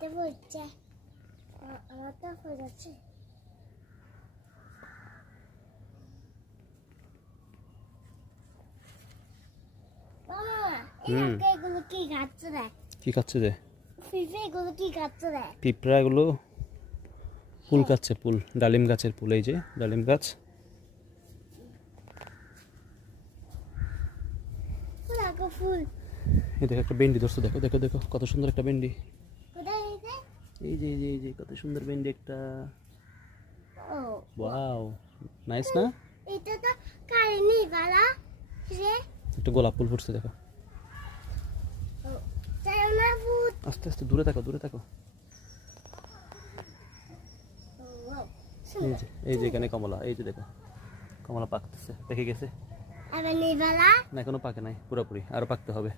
আমারটা পড়ছে, আমারটা পড়ে যাচ্ছে। এগুলো কি খাচ্ছে রে? কি খাচ্ছে রে? এগুলো কি খাচ্ছে রে? পিঁপড়া এগুলো ফুল খাচ্ছে, ফুল, ডালিম গাছের ফুল। এই যে ডালিম গাছ। ফুল। এই দেখো একটা ভেন্ডি ধরছো, দেখো দেখো দেখো কত সুন্দর একটা ভেন্ডি। কোথায় এটা? এই যে এই যে কত সুন্দর ভেন্ডি একটা। ও ওয়াও, নাইস না? এটা তো কারেনি বালা রে। একটা গোলাপ ফুল ফুটছে দেখো। চাই না ভূত। আস্তে আস্তে দূরে থাকো, দূরে থাকো। এই যে এখানে কমলা, এই যে দেখো কমলা পাকতেছে, পেকে গেছে। আবার নিবালা না এখনো পাকে নাই পুরোপুরি, আরো পাকতে হবে।